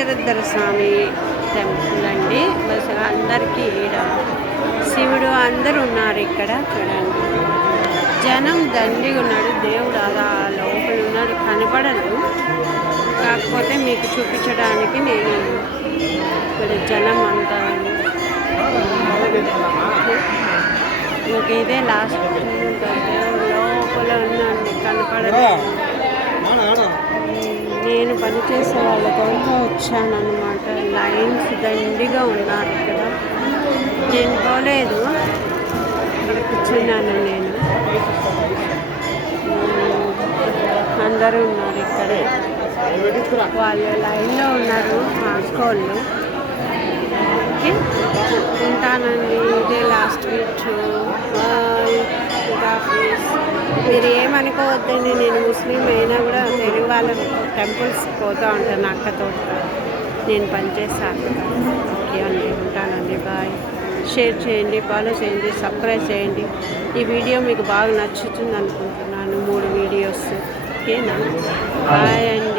వీరరుద్ర స్వామి temple అండి. Bus అందరికీ ఈడ శివుడు అందరూ ఉన్నారు ఇక్కడ. చూడండి జనం దండిగా ఉన్నాడు. దేవుడు అలా లోపల ఉన్నాడు, కనపడదు. కాకపోతే మీకు చూపించడానికి నేను ఇక్కడ జనం అంతా ఇంక ఇదే లాస్ట్. దేవుడు లోపల ఉన్నాడు, కనపడదు. నేను పనిచేసే వాళ్ళతో వచ్చానన్నమాట. లైన్స్ దండిగా ఉన్నారు ఇక్కడ. నేను పోలేదు, ఇక్కడ కూర్చున్నాను నేను. అందరూ ఉన్నారు ఇక్కడే, వాళ్ళు లైన్లో ఉన్నారు మా అక్కోళ్ళు. ఉంటానండి, ఇదే లాస్ట్ వీచ్. మీరు ఏమనుకోవద్దండి, నేను ముస్లిం అయినా కూడా తెలుగు వాళ్ళ టెంపుల్స్ పోతూ ఉంటాను అక్కతో. నేను పనిచేస్తాను. ఓకే అండి, ఉంటానండి, బాయ్. షేర్ చేయండి, ఫాలో చేయండి, సబ్స్క్రైబ్ చేయండి. ఈ వీడియో మీకు బాగా నచ్చుతుంది అనుకుంటున్నాను. 3 వీడియోస్. ఓకేనా? బాయ్ అండి.